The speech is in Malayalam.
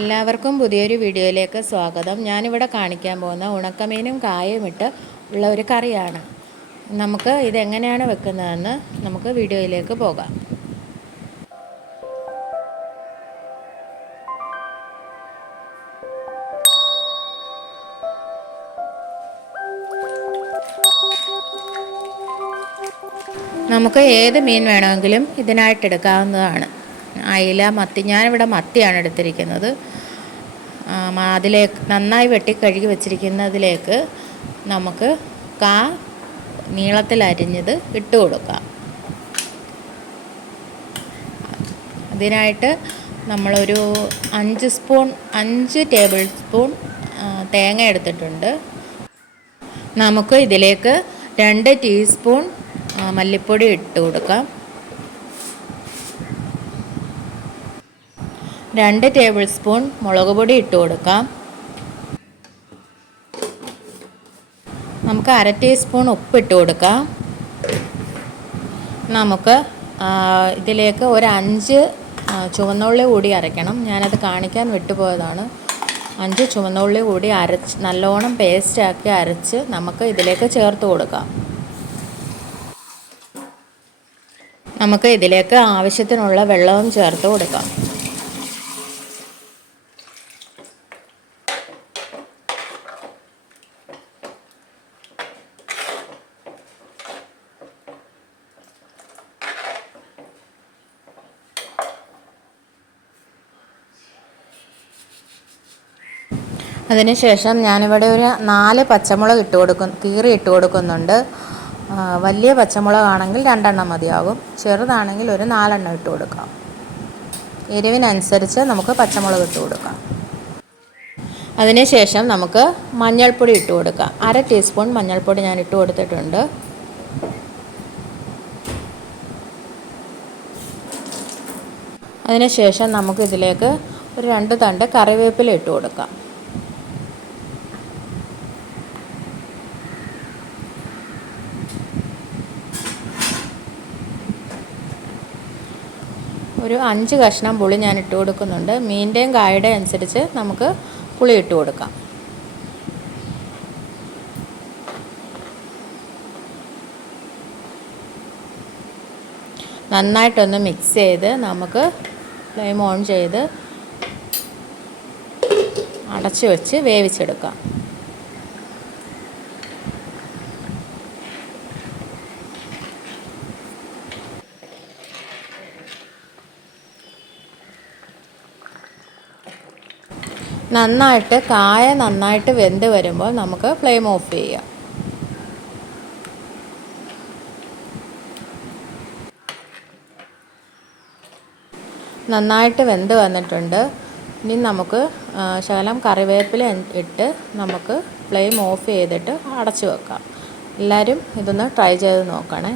എല്ലാവർക്കും പുതിയൊരു വീഡിയോയിലേക്ക് സ്വാഗതം. ഞാനിവിടെ കാണിക്കാൻ പോകുന്ന ഉണക്കമീനും കായയും ഇട്ട് ഉള്ള ഒരു കറിയാണ്. നമുക്ക് ഇതെങ്ങനെയാണ് വെക്കുന്നതെന്ന് നമുക്ക് വീഡിയോയിലേക്ക് പോകാം. നമുക്ക് ഏത് മീൻ വേണമെങ്കിലും ഇതിനായിട്ട് എടുക്കാവുന്നതാണ്. അയില, മത്തി. ഞാനിവിടെ മത്തിയാണ് എടുത്തിരിക്കുന്നത്. അതിലേക്ക് നന്നായി വെട്ടി കഴുകി വെച്ചിരിക്കുന്നതിലേക്ക് നമുക്ക് നീളത്തിൽ അരിഞ്ഞത് ഇട്ട് കൊടുക്കാം. അതിനായിട്ട് നമ്മളൊരു 5 ടേബിൾ സ്പൂൺ തേങ്ങ എടുത്തിട്ടുണ്ട്. നമുക്ക് ഇതിലേക്ക് 2 ടീസ്പൂൺ മല്ലിപ്പൊടി ഇട്ട് കൊടുക്കാം. 2 ടേബിൾ സ്പൂൺ മുളക് പൊടി ഇട്ട് കൊടുക്കാം. നമുക്ക് 1/2 ടീസ്പൂൺ ഉപ്പ് ഇട്ട് കൊടുക്കാം. നമുക്ക് ഇതിലേക്ക് ഒരു 5 ചുവന്നുള്ളി കൂടി അരയ്ക്കണം. ഞാനത് കാണിക്കാൻ വിട്ടുപോയതാണ്. 5 ചുവന്നുള്ളി കൂടി നല്ലോണം പേസ്റ്റാക്കി അരച്ച് നമുക്ക് ഇതിലേക്ക് ചേർത്ത് കൊടുക്കാം. നമുക്ക് ഇതിലേക്ക് ആവശ്യത്തിനുള്ള വെള്ളവും ചേർത്ത് കൊടുക്കാം. അതിനുശേഷം ഞാനിവിടെ ഒരു 4 പച്ചമുളക് കീറി ഇട്ട് കൊടുക്കുന്നുണ്ട്. വലിയ പച്ചമുളകാണെങ്കിൽ 2 എണ്ണം മതിയാകും. ചെറുതാണെങ്കിൽ ഒരു 4 എണ്ണം ഇട്ട് കൊടുക്കാം. എരിവിനനുസരിച്ച് നമുക്ക് പച്ചമുളക് ഇട്ട് കൊടുക്കാം. അതിനുശേഷം നമുക്ക് മഞ്ഞൾപ്പൊടി ഇട്ട് കൊടുക്കാം. 1/2 ടീസ്പൂൺ മഞ്ഞൾപ്പൊടി ഞാൻ ഇട്ട് കൊടുത്തിട്ടുണ്ട്. അതിനുശേഷം നമുക്ക് ഇതിലേക്ക് ഒരു 2 തണ്ട് കറിവേപ്പില ഇട്ട് കൊടുക്കാം. ഒരു 5 കഷ്ണം പുളി ഞാൻ ഇട്ട് കൊടുക്കുന്നുണ്ട്. മീൻ്റെയും കായുടെയും അനുസരിച്ച് നമുക്ക് പുളി ഇട്ട് കൊടുക്കാം. നന്നായിട്ടൊന്ന് മിക്സ് ചെയ്ത് നമുക്ക് ഫ്ലെയിം ഓൺ ചെയ്ത് അടച്ചു വെച്ച് വേവിച്ചെടുക്കാം. കായ നന്നായിട്ട് വെന്ത് വരുമ്പോൾ നമുക്ക് ഫ്ലെയിം ഓഫ് ചെയ്യാം. നന്നായിട്ട് വെന്ത് വന്നിട്ടുണ്ട്. ഇനി നമുക്ക് ശകലം കറിവേപ്പില ഇട്ട് നമുക്ക് ഫ്ലെയിം ഓഫ് ചെയ്തിട്ട് അടച്ചു വെക്കാം. എല്ലാവരും ഇതൊന്ന് ട്രൈ ചെയ്ത് നോക്കണേ.